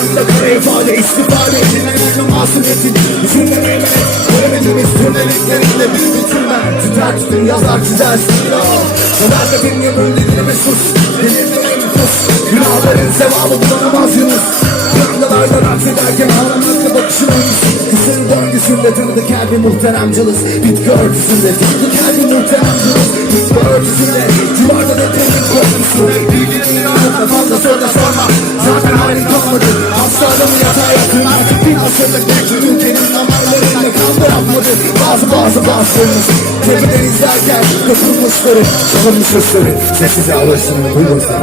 Yanımda kara ifade istifade edilen masumiyetin Düşünler emelet göremediğimiz türleliklerinde bir bütün ben Tüter tutun yazar çizersin Sadakatin yamın dilime sus Delirmeyin sus Günahların sevabı bulanamaz Yunus Yandalardan aksederken ağlamakla bakışımız Kısır döngüsünde tanıdık her bir muhterem cılız Bitki örtüsünde tanıdık her bir muhterem cılız Bitki örtüsünde civarda da temlik korkusu Bilgilerini ağırla fazla söyle sorma Zaten halin kalmadı Asla adamı yatağa yakın artık bir asırlık bekli ülkenin damarlarıyla kan bırakmadı Bazılarımız tepeden izlerken dokunmuşları çalınmış hırsları Sessize alırsın duymasın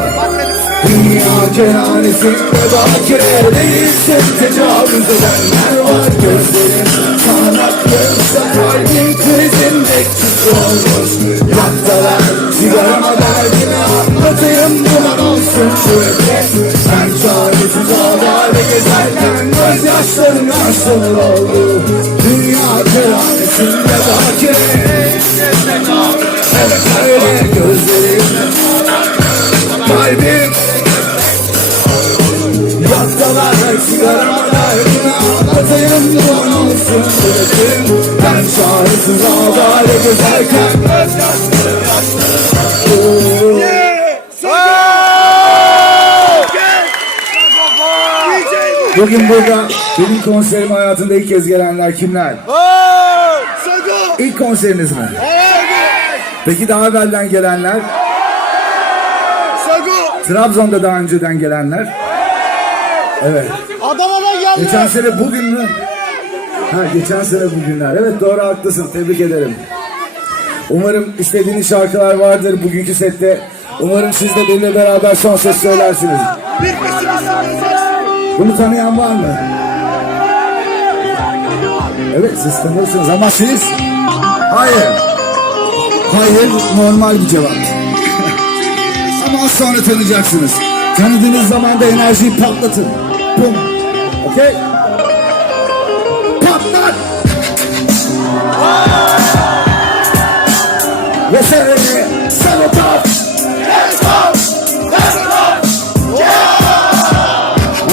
Dünya kehanesinde bakire değilsin Tecavüz edenler var gözlerim Kanatlarımsa kalbim krizinde küçük olmuş Yaktalar sigarama derdimi anlatayım duman olsun sürekli Ben çaresiz ağlar ve gezerken gözyaşlarım yaşlanır oldu Dünya kehanesinde bakire Evet öyle gözlerim Kalbim Yaktalar sigarama derdimi anlatayım duman olsun sürekli Ben çaresiz ağlarla gezerken gözyaşlarım yaşlarım Bugün burada benim konserime hayatında ilk kez gelenler kimler? İlk konseriniz mi? Peki daha evvelden gelenler? Trabzon'da daha önceden gelenler? Evet. Adana'dan geldi. Geçen sene bugün mü? Ha geçen sene bugünler. Evet doğru haklısın. Tebrik ederim. Umarım istediğiniz şarkılar vardır bugünkü sette. Umarım siz de benimle beraber son ses söylersiniz. Bunu tanıyan var mı? Evet siz tanıyorsunuz ama siz? Hayır. Hayır normal bir cevap. Ama az sonra tanıyacaksınız. Tanıdığınız zaman da enerjiyi patlatın. Bum. Okey? Patlat! Ve seni sabotaj!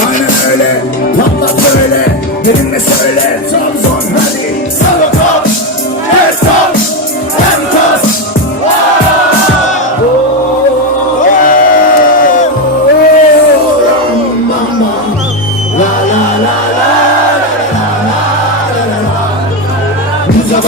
Aynen öyle. Patlat böyle. Benimle söyle. Trabzon hadi. Sabotaj! Hesap! Hemkaz!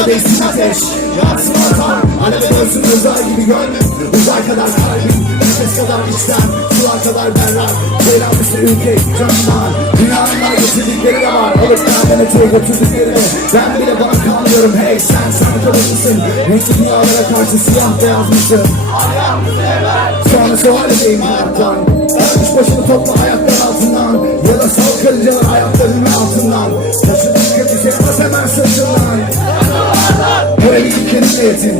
Değilsin ateş, yansın vatan Aleve dönsün özel gibi gönlüm Uzay kadar kalbim, nefes kadar içten Sular kadar berrak, söylenmiştir ülke canından Dünyanın getirdikleri de var Alıp benden öteye götürdükleri de Ben bile bana kalmıyorum hey sen kalır mısın? Renkli dünyalara karşı siyah beyaz mısın? Sonra sual edeyim hayattan Ölmüş başını topla ayaklar altından Ya da sal karıncalar ayaklarının altından Taşıdığın kötü şey bas hemen sırtından Böyle bir kendine yetin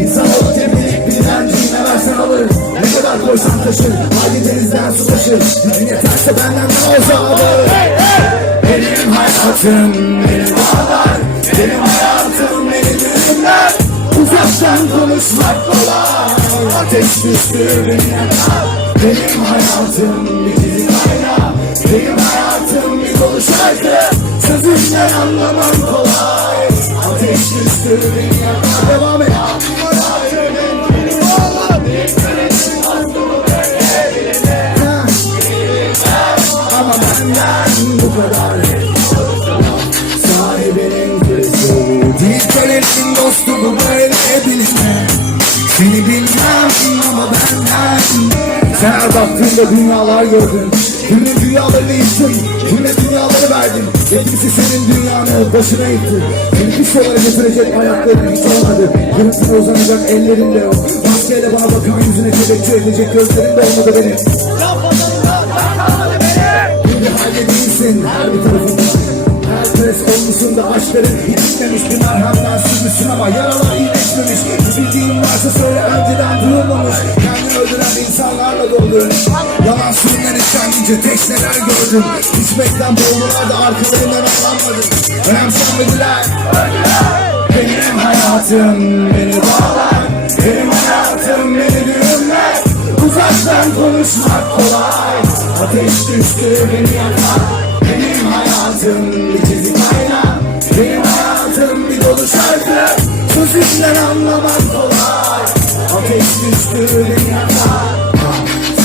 İnsan olup tebrik bilinen cimine versen alır Ne kadar koysan taşır Haydi denizden su taşır Gücün yeterse benden ne uzadır Benim hayatım benim ağlar Benim hayatım benim ürünler Uzaktan konuşmak kolay Ateş düştü beni yakar Benim hayatım bir dizi kaynağı Benim hayatım bir dolu şarkı Sözümle anlamam kolay Ateş düştü beni yakar Devam et Ama benden bu kadar Sahibinin kırısı Dilkalenin dostu bu böyle bilinme Seni bilmem ama benden Sen her baktığında dünyalar gördün Kimin dünyalarını yıktın Kime dünyaları verdin Ve kimse senin dünyanı başına yıktı Seni pis yolara götürecek ayakların hiç olmadı Kırıntına uzanacak ellerin de yok Maskeyle bana bakan yüzüne teveccüh edecek gözlerin de olmadı benim Bir halde değilsin her bir tarafında Her pres olmuşsun da aşkların Bitmemiş bir merhemden sürmüşsün ama yaralar iyileşmemiş Bildiğin varsa söyle önceden duyulmamış Kendini öldüren insanlarla doldun Yalan sürüleri kendince tekneler gördüm İçmekten boğulurlar da arkalarından anlanmadın Önemsenmediler Benim hayatım beni bağlar Benim hayatım beni düğümler Uzaklar Senden konuşmak kolay. Ateş düştü beni yakar. Benim hayatım bir çizik ayna. Benim hayatım bir dolu şarkı. Sözünden anlamak kolay. Ateş düştü beni yakar.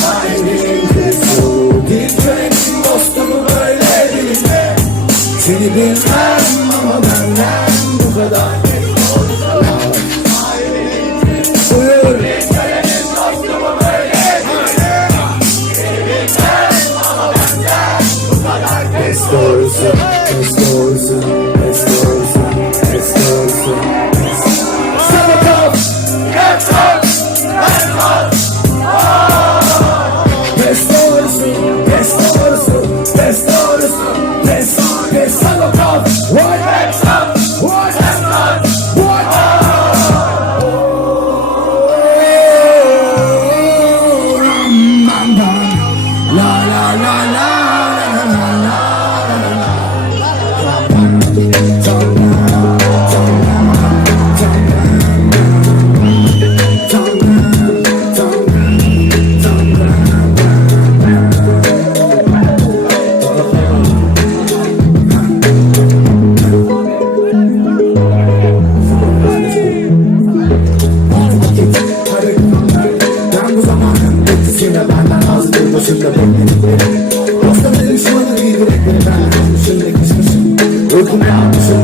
Sahibinin kızı dil körenin dostumu böyle bilme. Seni bilmem ama benden bu kadar. Buyur. Dil körenin dostumu böyle bilme. Seni bilmem ama benden bu kadar. Pes doğrusu, pes doğrusu, pes doğrusu, pes doğrusu. Sana kal. Pes doğrusu, pes doğrusu. Pes doğrusu, pes doğrusu, pes doğrusu, pes doğrusu, pes sana kal. What? Pes doğrusu, what? Pes doğrusu, what? La la la la la la la la ben bu zamanın etkisiyle benden az bir başında beklediklerim. Dostlarımın düşmanı değil bilekleri benden kalmışım bekmişmişim. Uykumu almışım.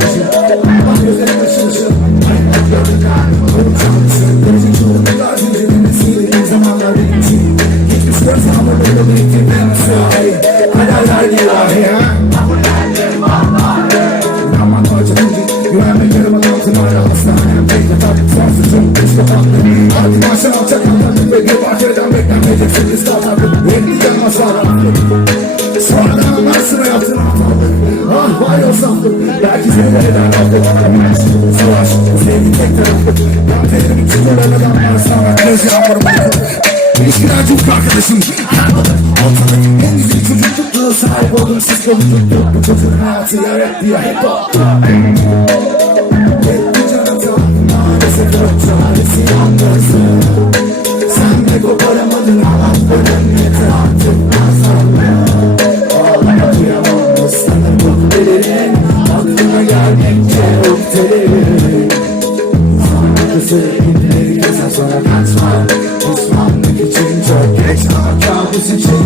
Bak gözlerim açılmışım. Hayat gördük galiba olup çalmışım. Gelecek çılgınlıklar zincirinin sildiğim zamanlar benim için. Geçmiş dört zamanlarında biriktirdim sürahi. Kaderler ilahi ha. Kabullendim vallahi. Aman hoca önce güvenmek yarım altın ara hastanem. Bekle tatlı sarsıcım işte tatlı. Artık baştan alacak anladım ve bir bahçeden beklenmeyecek sürpriz kalmadı. Bekleyeceğim masara. Sonradan anlarsın hayatın hatalı. Ah var ya saflık. Belki senelerden aldı. Savaş, sevgi tek taraflı. Ben veririm çıkaramadan var sana. Göz yağmurum bakın. İlişkiler çok arkadaşım. Her balık, ortalık. En güzel çocuklukluğu sahip oldum. Siz kolu tuttuk. Bu çocuğun hayatı ya rap ya hip hop. Etti canı tam. Maalesef yok çaresi yalnızlığı. Sen de koparamadın anlatmadın yeter artık nazarlı. Ağlama duyamam ıslanır muhtelerin. Aklıma gelmekçe muhtelerin. Sana kızı inleri keser sonra kaçma. Pişmanlık için çok geç ama kabus için.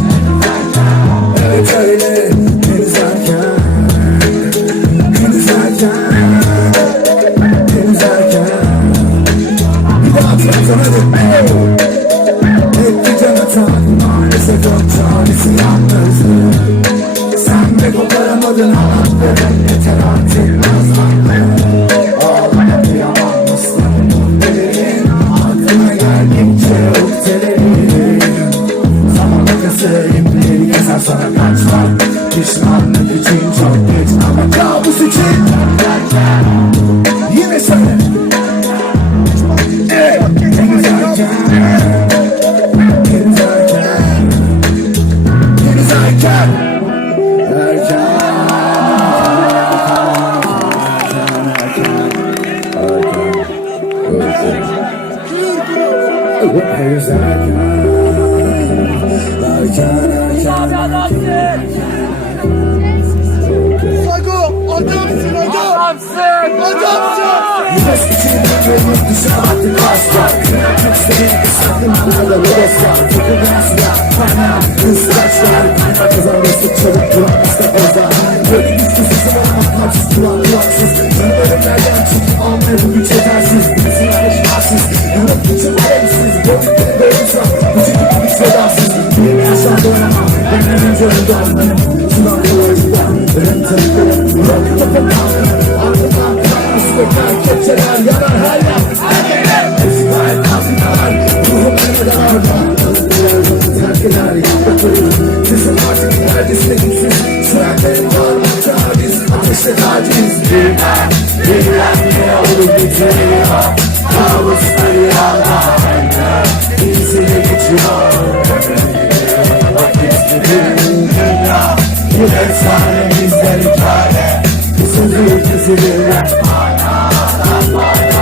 Evet öyle henüz erken. Henüz erken. Henüz erken. Bir daha hatırlatamadım. Etti canı tak maalesef yok çaresi yalnızlığı. Sen de koparamadın anlatmadın yeter artık nazlandı. Ağlama kıyamam ıslanır muhtelerin. Aklıma geldikçe uktelerin. Zaman makası ipleri keser sonra kaçmak. Pişmanlık için çok geç ama kabus için. Yine söyle. Evet. Henüz erken. Henüz erken. Henüz erken. Erken. Henüz erken. Sago, adamsın adam. Adamsın. Yüzes içinde görmek dışarı artık asla. Senin kısaltın anlarda lodoslar. Tıkırdan suya parmağı kıskaçlar. Kaynak kazanmıştık çabuk duran işte orada. Böyle güçlü sesim olmak kaçsız duran kulaksız. Önlerimlerden çıkıp almaya bu güç yetersiz. Bizim yarışmazsız. Yanıp için alevsiz. Boyutları doğruysa bu çekip güç vedasız. Bir yaşam doyamam. Benden önce öldü anlarım. Sunan yollarından. Ölüm tanıklarım. Yok kafam kalkınım. Ardından karanlık bekler. Kepçeler yanar her yer. Esmer kalkınlar. Ruhum ölmeden arda. Terk eder yaprakları. Sesim artık neredesine güçsüz. Sürenlerim varmakta biz ateşle taciz. Bilmem ne olur bitiriyor. Kabusları yalan. İyisini geçiyor. Dünya bir efsane bizden hikaye. Bu sözü kesilirler.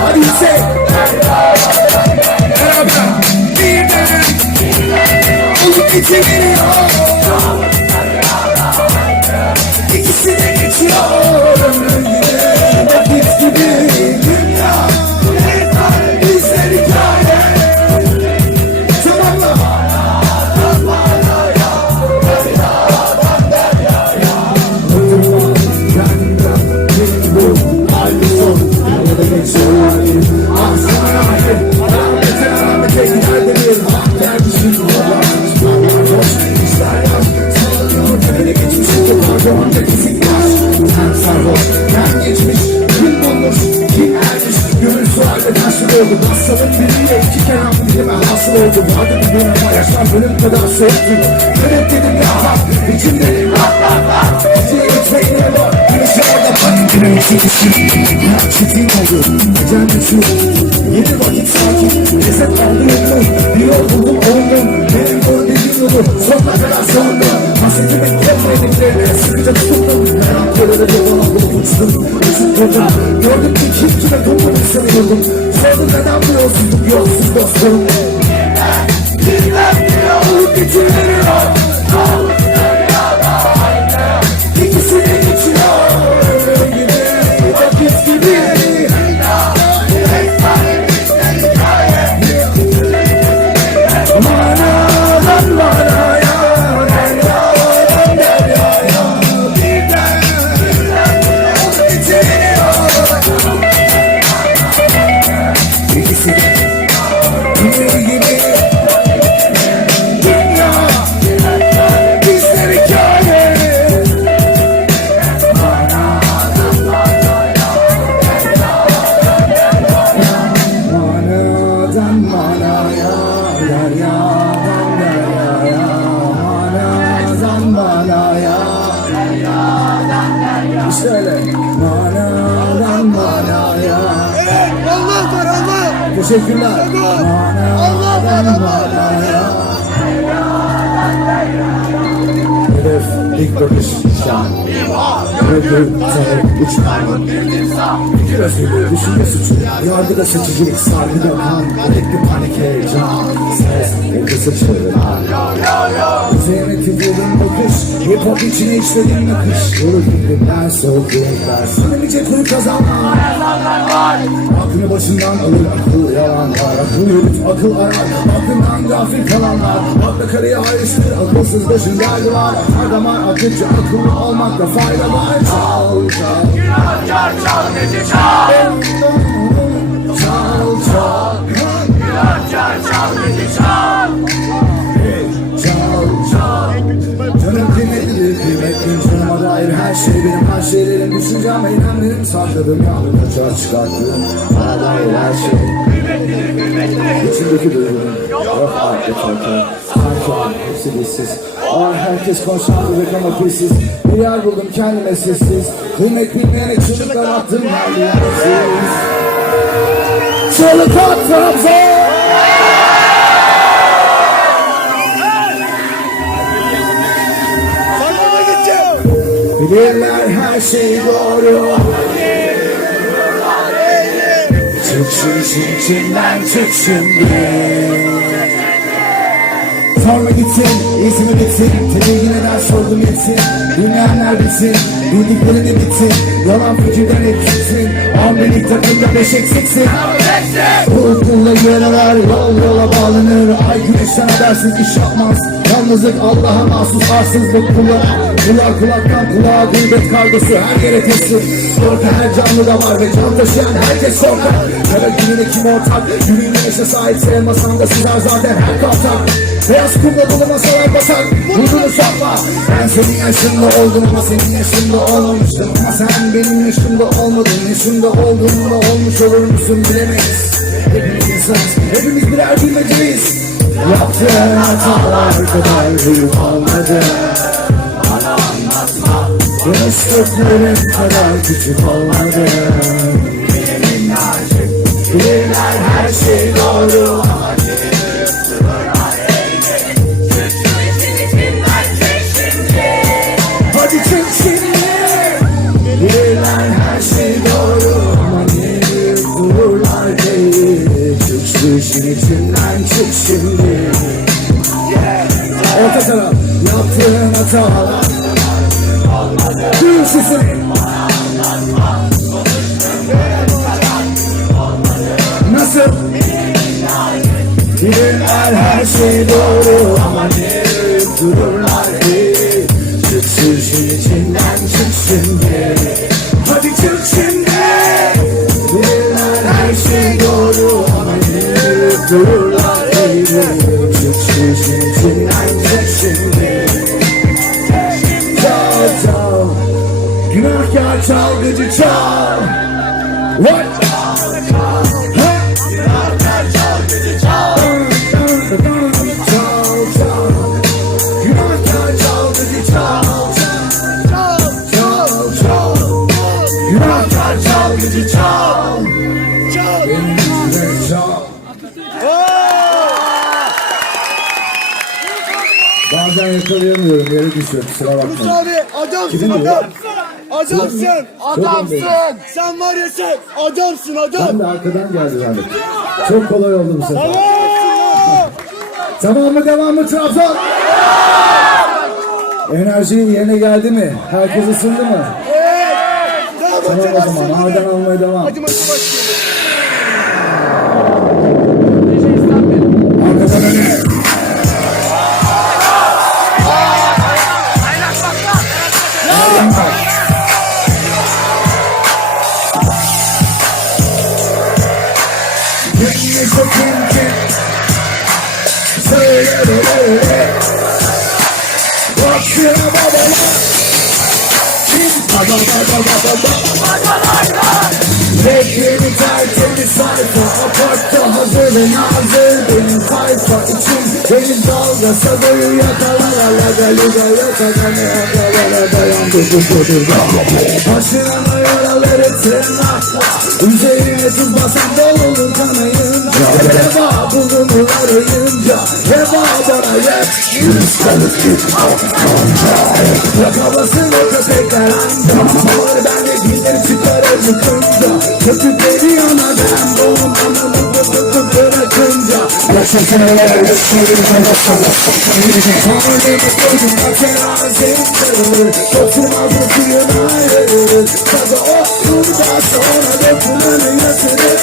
Hadi yüksek. Beraber. Bir içi veriyor. İkisi de geçiyor ömrüm gibi, vakit gibi. Dünya bizler hikaye. Tamamla. Kim geçmiş, kim bulmuş, kim ermiş. Gönül sualle karşılıyordu. Hastalık biriyle iki kelam dilime hasıl oldu. Vardı bir gün ama yaşlar bölüm kadar soğuktu. Evet dedim ya bak, içim dedim bak bak bak. Acıyı içmeyin var, güneşi orada bak. Günün çekişi, hayat çetin oldu. Acem güçlü, yedi vakit sakin. Ceset aldı yolunu, bir yol buldum oldum. Benim doğru dediğim yolu sonuna kadar sordum. Hasretimi kemrediklerine sıkıca tutundum. Her an körede bir bana bulup uçtum. Üzüldüm, gördüm ki kim kime dokunduğunu sanıyordum. Sordum neden bu yolsuzluk, yolsuz dostum. Bilmem diyor, olup bitiriyor. İkisi de geçiyor ömrüm gibi, vakit gibi. Manadan manaya, deryadan deryaya. Birden bitiriyor. İkisi de ömrüm gibi. Dünya bizler hikaye. Manadan manaya, deryadan deryaya. Manadan manaya, İşte öyle. Manadan manaya. Allah var Allah. Teşekkürler. Manadan manaya. Hedef ilk bakış şan. Ödül tanık üç parmak. İki özgürlüğü düşünce suçu. Yargıda seçicilik, sargıda kan. Gerekli panik heyecan. Ses, yakısı çığırlar. Üzerine tüdüğün bakış. Hip hop içine işlediğin nakış. Yolu fikrimler, soğuk renkler. Sınırlıca kuru kazanlar. Aklını başından alır, akıl yalanlar. Akıl yürüt, akıl arar. Aklından gafil kalanlar. Akla karıya ayrıştır, akılsız başın derdi var. Her damar akıcı, akıllı olmakta fayda var. Çal çal. Günahkar çal dedi çal. Çal çal. Günahkar çal dedi çal. Çal çal. Canım kıymetlidir, kıymetlim canıma dair her şey benim. Her şeylerim, düşüncem, eylemlerim sakladığım yanımda açığa çıkarttığım bana dair her şey. İçimdeki duygularım yok artık ortaya. Sanki an hepsi bizsiz. Ağır herkes konşantı ve kanapesiz. Bir yer buldum kendime sessiz. Kıymet bilmeyene çığlıklar attım her yersiz. Çığlık at Trabzon! Sana gideceğim. Bilirler her şey doğru. Çık şu işin içinden çık şimdi. Sorma gitsin, izimi bitsin. Tedirgin eder sordum yetsin. Bilmeyenler bilsin, bildiklerini bitsin. Yalan fikirden eksiksin. 11'lik takımda 5 eksiksin. Kulla yöneler, yol yola bağlanır. Ay güneşten habersiz iş yapmaz. Yalnızlık Allah'a mahsus arsızlık kulak kulaktan kulağa gıybet kargosu her yere teslim. Orada her canlıda var ve can taşıyan herkes korkar. Kara gününe kim ortak, yüreğine eşe sahipse elmasan da sızar zaten her kaltak. Beyaz kumda dolu masalar batar, vurduğunu sanma. Ben senin yaşında oldum ama senin yaşında olmamıştım. Ama sen benim yaşımda olmadın, yaşımda olduğumda olmuş olur musun bilemeyiz. Hepimiz insanız, hepimiz birer bilmeceyiz. Yaptığın hatalar kadar büyük olmadı. Bana anlatma, yanlışlıkların kadar küçük olmadı. Benim minnacık, bilirler her şey doğru ama geri yırtılır aleyhine. Hadi çek şimdi. Bilirler her şey doğru ama geri yırtılırlar değil. Çık şu işin içinden çık şimdi. Bilirler her şey doğru ama ne dururlar hey. Çıksın işin içinden çık şimdi. Hadi çık şimdi. Bilirler her şey doğru ama ne dururlar hey. Çıksın işin içinden çık şimdi. Çal çal, günahkar çalgıcı çal. What? Bazen yakalayamıyorum, yere düşüyor, kusura Yunus bakma. abi adamsın Kimin bu? adam. Adamsın. Adamsın. Sen var ya sen adamsın Ben adam. de arkadan geldi zannettim. Çok kolay oldu bu sefer. Adamsın. Tamam mı, devam mı Trabzon? Enerjinin yerine geldi mi? Herkes ısındı mı? Evet. Tamam o zaman, ağırdan almaya devam. Hadi maçı başlayalım. Arkadan öne. Kendini sokun ki söyle öyle. Bak şuna babala. Kim baba Renkleri tertemiz sayfa. Apartta hazır ve nazır. Benim sayfa için benim dalga sagoyu yakalar. Laga luga yakala ne yakalara dayandı bu kudurda. Başına da yaraları tırnakla. Üzerine tuz basan bol olur kanayınca. Reva bulunur arayınca. Reva bana yap. Yüz kalıp git kanca. Yakalasın o köpekler anca. Var bende dilleri çıkarır yıkınca. Köpükleri yanadan boğum anamı bırakınca. Yaşasınlar yaşasınlar. Tanrımı koydum da terazim kırılır. Dokunmaz mı suyuna ayrılır. Tadı otur da sonra dokunanı yatırır.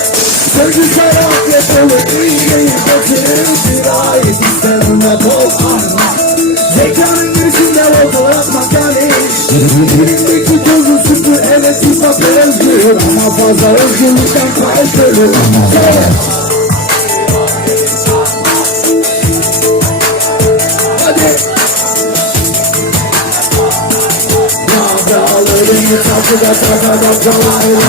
Sözü şarap yapılır. İğneyi götürür. Sirayet ister ona kol anla. Zekanın girişinde fotoğraf makale. Elimdeki tozu sütü evet hesap özgür. Ama fazla özgürlükten kaybedilir. Hadi. Dağlarını takıda takada kalayla.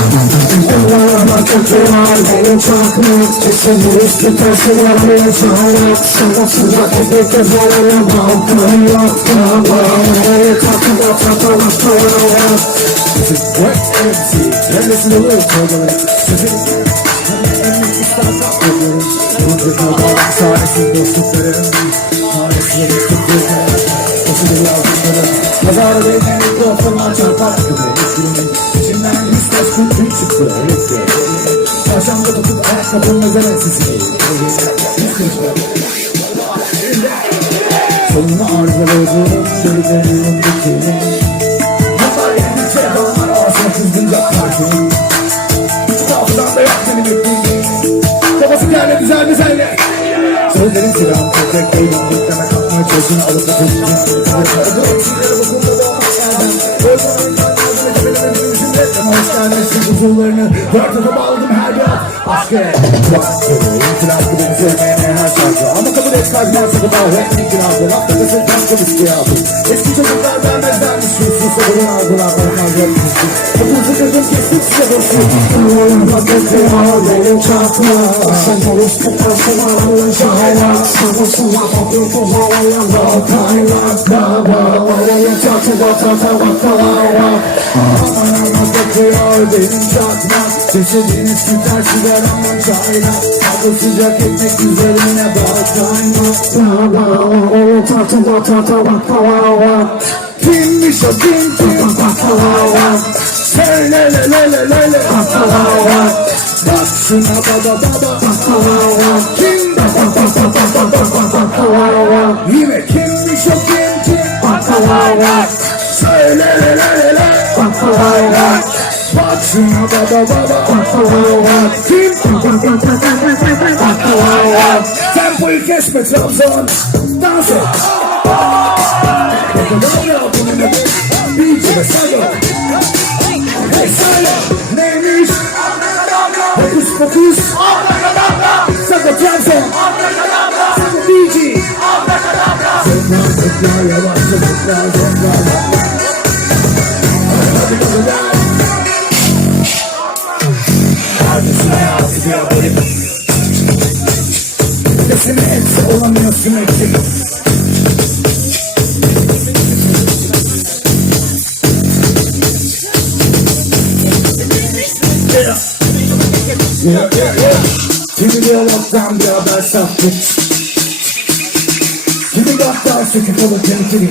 Yıllarıma kötüler benim çakmak. Kesin üstü taşı yapmaya çağırak. Sana sıcak edip de bağına balkona. Dağlarını takıda takada kalayla. This is wet empty. Neresinde olur kovalı. Sizin Bunca kalbağın çaresiz dostluklarım. Çaresiz dostluklarım. Koşudur yazdıklarım. Pazarda evden mikrofona çarpar gibi. İçinden yüz taş kültür çıktı. Çarşamba tutup ayakkabının özel sesi. Sonunu arzuladığım sözlerinin dikini. Yıllar yedikçe dağlar ağzına kızgınca partinin. Kitaptan da yaptığını beklediğim. Babası geldi güzel güzelle. Sözlerin silahım köpek eğilim. Bekleme kalkmaya çocuğunu alıp da çözeceğim. Ödü eksikleri bu konuda doğmak yerden. Özlemeyin kendinizi tepelerin büyüsünde. Ama hoş gelmesin huzurlarını. Dört adım aldım her bir at. Aşk ere. İntilaf gibi sevmeyene her şarkı. Ama kabul et kalbine sakıp al. Hep inkılafı. Lafta kısır kanka biskiyafı. Eski çocuklar vermezlermiş. Susuz sabırın aldılar. Olmaz yapmıştı. Kapınızı kırdım kestik size dostum. Bak etmiyor benim çarpma. Sen polis tutarsa varlığın şahına. Sabırsın yapabilir bu havaya. Balkayla dava. Oraya çatı batata bakala. Aman bakıyor benim çarpma. Çeşidini süter sigaramın çayla. Adı sıcak ekmek üzerine balkayla. Dava. Oraya çatı batata bakala. Kimmiş o kim? Bakala. Söyle le le le le le. Bakala. Bak şuna baba baba. Bakala. Kim? Bakala. Yine kimmiş o kim? Bakala. Söyle le le le le. Bakala. Bak Şuna baba baba Kim? Tempoyu kesme Trabzon. Dans et. Bakalım ya bunun adı. Beat ve sayo. Hey sayo. Neymiş? Fokus fokus. Sako Trabzon. Sako DJ. Zıpla yavaşça zıpla. Hadi bakalım. Neredesin hayatı diyor benim. Desene hepsi olamıyor sürekli. Kimi diyalogdan bir haber saptık. Kimi gaftan söküp alıp temkini.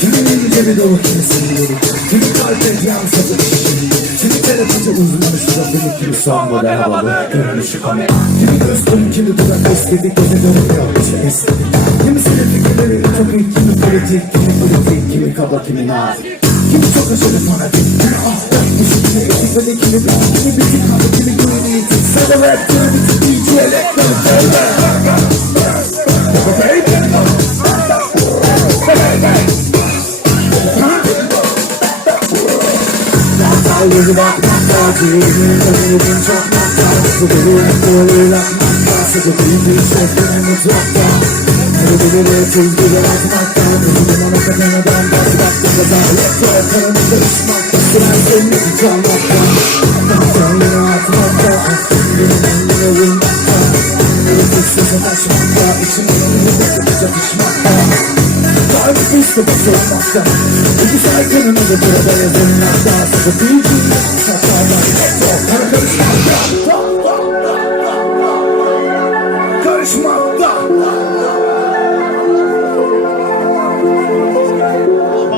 Kiminin cebi dolu kimisinin yeri. Kimi kalp yansıdı. Kimi telefoncu uzmanı şurada kimi son model havalı görünüşü komik. Kimi göz konu kimi dudak estetik göze dönüyor içi estetik. Kimisinin fikirleri ütopik kimi politik kimi kaba kimi nazik. Kimi çok aşırı fanatik kimi ahtak dışı kimi etik ve de kimi blan kimi bitik hava kimi green eating. Sada rap kimi DJ elektro Algıcı bakmakta, ciğerinin ömrünün çok nokta. Sıkılı renkleri lakmakta, sıkı büyüdüğü şeflerin mutfakta. Neredeleri tuzlular atmakta, gözümün ana katanadan basmakta. Gazaletler karını karışmakta, sıra sönmesi çalmakta. Kanserleri atmakta, benim ömrüne vurmakta. Nefesle sataşmakta, içime önümüzdeki çatışmakta. Kalbi piste basılmakta. Bu saygının adı burada yazılmakta. Sıkı büyücü saklarla para karışmakta. Karışmakta.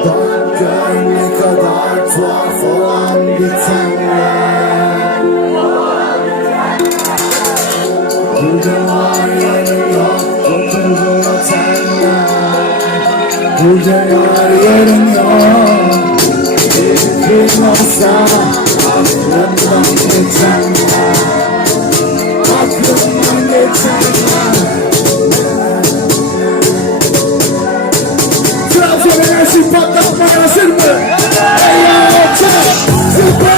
Bak gör ne kadar tuhaf olan bitenler. Burada var yarın yok, dokunduğu tenler. Burada yar yarın yok. Bir olsa aklımdan geçenler. Aklımdan geçenler. Trabzon enerji patlatmaya hazır mı? Ey ya çabuk zıpla.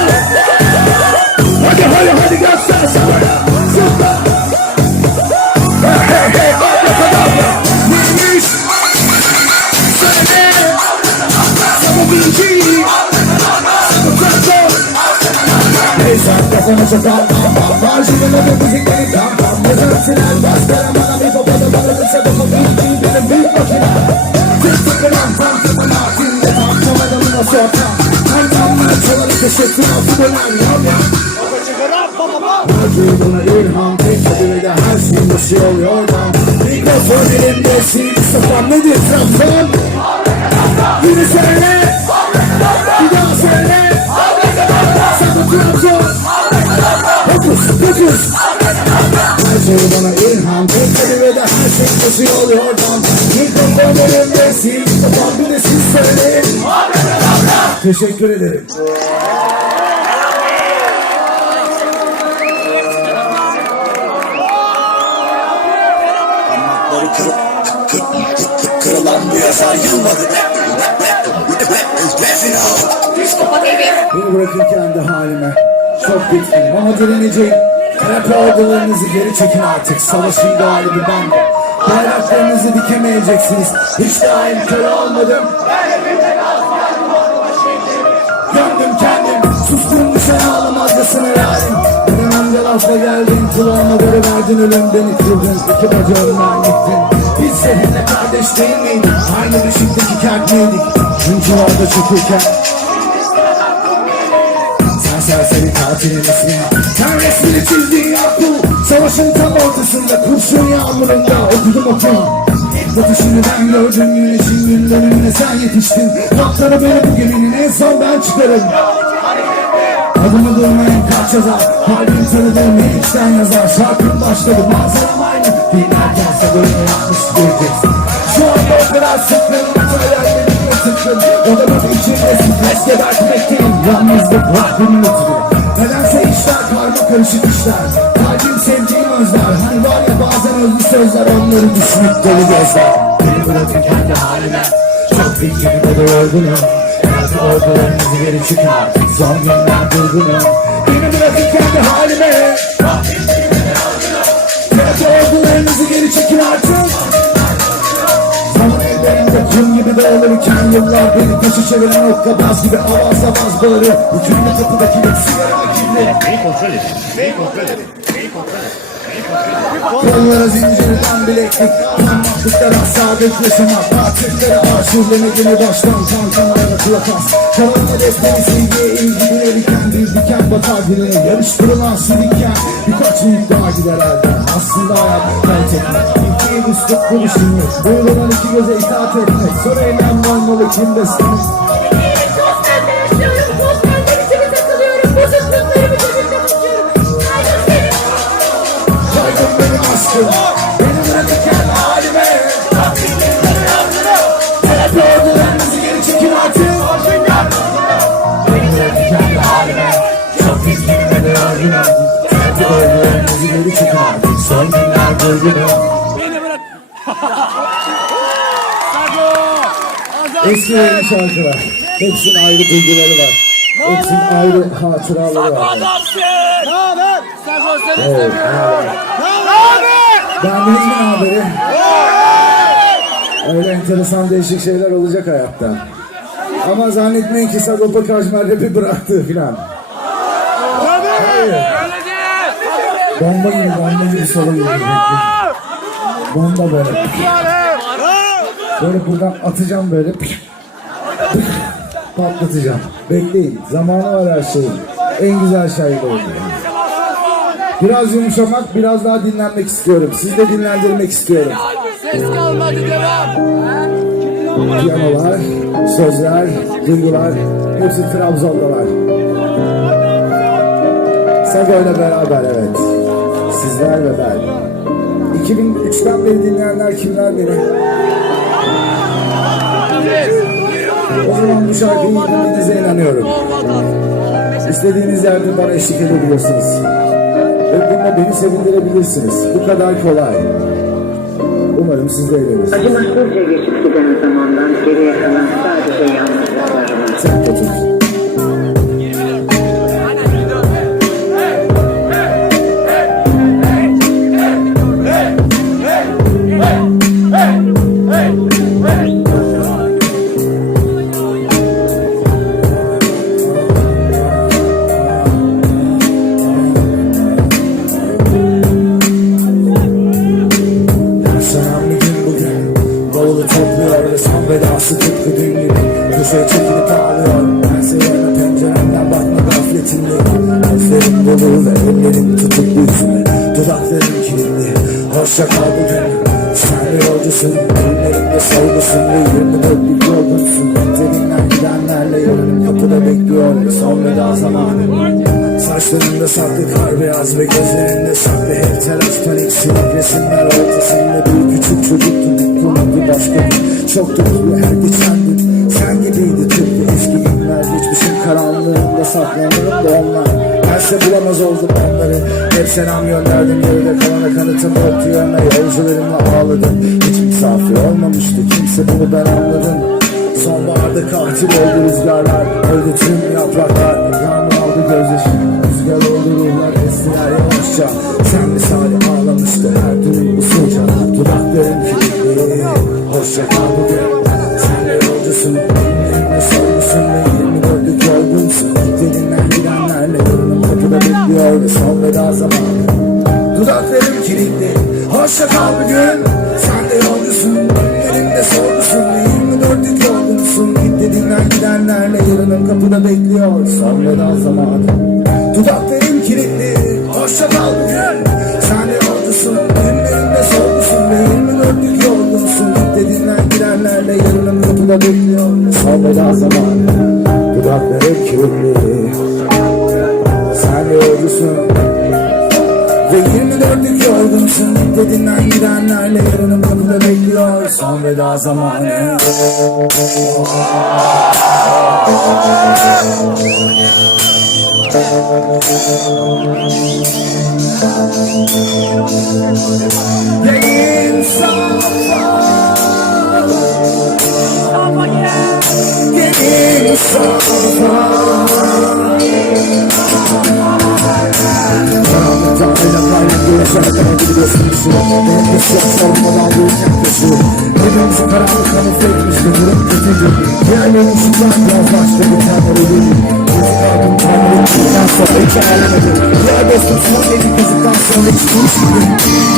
Hadi göster sana. Zıpla. Hey abrakadabra. Neymiş? Söyle. Sana bilgi. Sana Trabzon. Hey sen kafana çakalma. Marjinal adı müzikleri tam. Yazırsınlar başlara bana bir babada bana kısa kafa bildiğin benim büyük makina. Tıktıkıran tam tıkına filmde tam çomadalına sokam. Kantamına çolalı teşekkür altı dönem yavya. Acı buna ilham tek ve de her şeyin başı oluyordan. Mikrofon elimde silgi safam nedir Trabzon? Yürü söyle. Bir daha söyle. Sana Trabzon. Fokus. Her şey bana ilham tek ve de her şeyin başı oluyordan. Mikrofon elimde silgi safam bir de siz söyleyin. Teşekkür ederim. Kırılan bu yazar yılmadı. Beni bırakın kendi halime. Çok bitkin ama direneceğim. Rap ordularınızı geri çekin artık. Savaşın galibi ben. Bayraklarınızı dikemeyeceksiniz. Hiç daim kör olmadım. Gömdüm kendim. Sustum sen ağlamazlasın helalim. Benim amca lafla geldin. Kulağıma göre verdin ölümden itirdin. İki bacağımdan gittin. Biz seninle kardeş değil miydik? Aynı ışıktaki kent miydik? Hınçılarda çökürken sen serseri katilin ismini. Sen resmini çizdiğin akıl. Savaşın tam ortasında kurşun yağmurunda okudum. Batışını ben gördüm, güneşin gün dönümüne sen yetiştin. Kaptanı beni bu geminin en son ben çıkarım. Adımı durmayın kaç yazar. Kalbim tanıdığım bir içten yazar. Şarkım başladı manzaram aynı. Dinlerken sabırını yapmış diyeceksin. Şu anda o kadar sıkkın. Hayallerimle tıkkın. Odamın içinde sıkkın. Ses gebertmek değil, yalnızlık var benim ötürü. Nedense işler karma karışık işler. Kalbim sevdiğim özler. Hani var ya bazen özlü sözler, onları düşünüp dolu gözler. Beni bırakın kendi halime, çok bilgimi de yorgunum. Belki ortalarınızı geri çıkar, son günler durgunum. Beni bırakın kendi halime, belki ortalarınızı geri çekin artık. Zaman ellerinde kum gibi dağılırken yıllar beni taşı çeviren okkabaz gibi avaz avaz bağırır. Hükümlü kapıdaki bir sigara kirli. Neyi kontrol edin? Neyi kontrol edin? Neyi kontrol edin? Kollara zincirden bileklik, parmaklıklara sadık yaşamak, artıklara aşırleme yine baştan kankanlara kulak as. Karanlık defteri sevgiye ilgi verirken bir diken batar diline, yarıştırılan silikken birkaç minik daha gider elden. Aslında hayat kayıt etmek, ilkiye üstlük konuşulmuş, boylanan iki göze itaat etmek, sonra eylem varmalı kim beslemek. Kaygım benim aşkım, beni bırakın kendi halime. Hep ordularınızı geri çekin artık. Beni bırakın kendi halime, çok üzgünüm ve yorgunum. Hep ordularınızı geri çekin artık, son günler durgunum. Eskilerin şarkılar, hepsinin ayrı duyguları var. Hepsinin ayrı hatıraları var. Ne haber? Evet, bendeniz mi haberi? Öyle enteresan değişik şeyler olacak hayatta. Ama zannetmeyin ki Sagopa Kajmer rapi bıraktı filan. Hayır. Bomba gibi solo gibi. Bomba böyle. Böyle buradan atacağım böyle. Patlatacağım. Bekleyin. Zamanı var her şeyin. En güzel şey bu. Biraz yumuşamak, biraz daha dinlenmek istiyorum. Siz de dinlendirmek istiyorum. Ses kalmadı, devam. Piyanolar, sözler, duygular, hepsi Trabzon'dalar. Sago'yla beraber, evet. Sizler ve ben. 2003'ten beri dinleyenler kimler beni? O zaman bu şarkıyı dinlediğinize inanıyorum. İstediğiniz yerde bana eşlik edebilirsiniz. Ve bununla beni sevindirebilirsiniz. Bu kadar kolay. Umarım siz de eğlenirsiniz. Acımasızca geçip giden zamandan geriye kalan sadece yalnızlıklarım. Sen de tut. Topluyor ve son vedası tıpkı dün gibi köşeye çekilip ağlıyor. Bense yana penceremden bakma gafletinde. Gözlerim dolu ve ellerim tutuklu yüzüme. Dudaklarım kilitli, hoşça kal bugün. Sen de yolcusun, ellerimde sorgusun ve 24'lük yorgunsun. Derinden gidenlerle yarınım kapıda bekliyor ve son veda zamanı. Saçlarında saklı kar beyaz ve gözlerinde saklı hep telaş panik. Silik resimler ortasında bir küçük çocuktu. Bir başka gün çok dolu her geçen gün sen gibiydi tıpkı eski günler. Geçmişin karanlığında saklanırım da onlar. Bense bulamaz oldum onları. Hep selam gönderdim yarıda kalana, kanıtım yoktu yönüne. Yolcularımla ağladım, hiç misafir olmamıştı kimse, bunu ben anladım. Sonbaharda katil oldu rüzgarlar, öldü tüm yapraklar. Yağmur aldı gözyaşım, rüzgar oldu ruhlar, estiler yavaşça. Sen misali ağlamıştı her durum usulca. Dudaklarım kilitli, hoşça kal bugün. Sen de yolcusun, ellerinde sormuşsun ve 24'lük yorgunsun. Derinden gidenlerle yarınım kapıda bekliyor ve son veda zamanı. Dudaklarım kilitli, hoşça kal bugün. Sen de yolcusun, ellerinde sormuşsun ve 24'lük yorgunsun. Dinlen gidenlerle yarınım kapıda bekliyor son veda zamanı. Dudaklarım kilitli, hoşça kal bugün. Sen de yolcusun, ellerinde sormuşsun ve 24'lük yorgunsun. Dinlen gidenlerle yarınım kapıda bekliyor son veda zamanı. Dudaklarım kilitli, sen de yolcusun ve 24'lük yorgunsun. yorgunsun dediğinden gidenlerle yarının kapıda bekliyor son veda zamanı. Hepimizin karanlık kamufle etmişti, durum kötüydü. Diğerlerinin ışıklar biraz başka bir tanrı değil. Müzik aldım tanrı ettikten sonra hiç ağlamadı. Diğer dostum son eli kızıktan sonra hiç konuşmadı.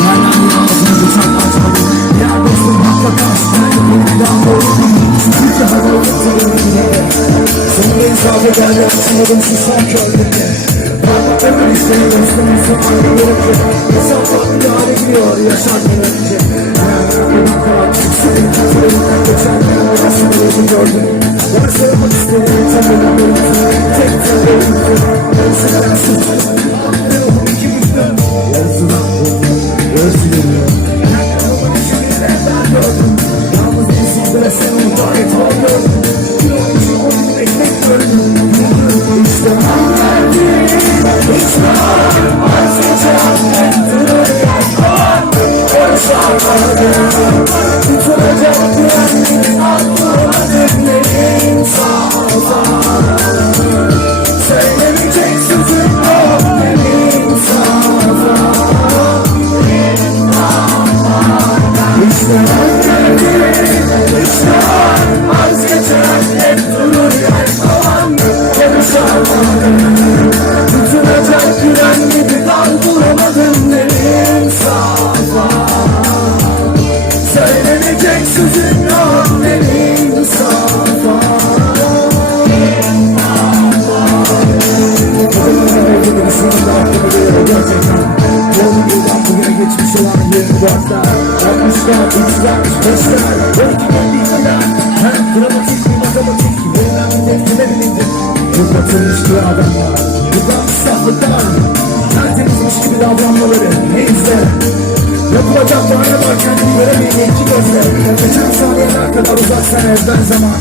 Yerden bir ağzını bıçak açmadı. Diğer dostum hakla karşı kendi benimden doğru değil. Çünkü havayı tutarım yine. Sonunda izah ederle açmadım şu son körlükle. Parmaklarımın işleri dostluğumun son ayrı gerekli. İnsan farklı bir hale giriyor yaşarken önce. Hayatlarımdan kalan senin katılarından geçerken uğraşmalarını gördüm. Bana sormak istedim temelen görüntü. Tek görüntü. Yarısı bensiz. Ben onun ikimizden. Yarısından korktum. Yarısı geliyor. Hayatlarımın içinde ben gördüm. Yalnız değilsizlere sen mutluyet ol gördüm. Bir onun için 10 gün ekmek gördüm. İşte an verdi. İşte an vazgeçen durur yaşlar. Konuşamadım. Tutulacak güvenliğin anlamadım neyin sağda. Söylemeyecek sözüm yok neyin sağda. İşte an geldi. İşte an vazgeçen hep durur yaşlar. Konuşamadım. Tutulacak güvenli bir dal bulamadım neyin sağda. Söylenecek sözün yok neyin sağda. Kadınlar oldu şunun da aklımı değer gerçekten. Yolun yıldan bugüne geçmiş olan 24'ler 60'lar, 3'ler, 5'ler 12'den bilgiler. Hem dramatik bir matematik verilen bir tepkine bilindi. Yıpratılmıştı adamlar. Yıpratmış saflıklar. Tertemizmiş gibi davranmaları neyse. Yapılacak bahane var kendini göremeyen iki gözle. Geçen saniyeler kadar uzaksan evden zaman.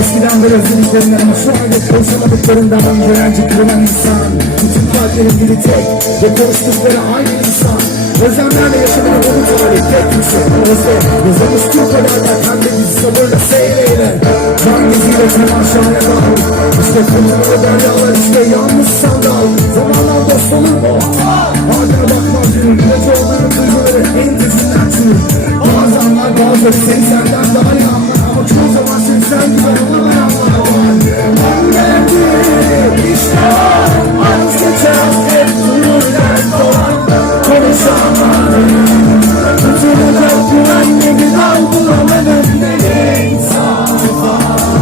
Eskiden beri özlediklerinden ama şu anda konuşamadıklarından öğrenci kırılan insan. Bütün kalplerin dili tek ve konuştukları aynı insan. Özlemlerle yaşamını umut olarak tek yüksek özle. Uzamış Türk olaylar kendi bizi sabırla seyreyle. Can geziyle temaşaya dal. İşte fırtınalı deryalar işte yalnız sandal. Zamanlar dost olur mu? Ardına bakmaz yürü. Güneş olduğunu duyguları en tüzünden çürür. Bazı anlar bazıları seni senden daha iyi anlar. Ama çoğu zaman seni sen güzel olur mu?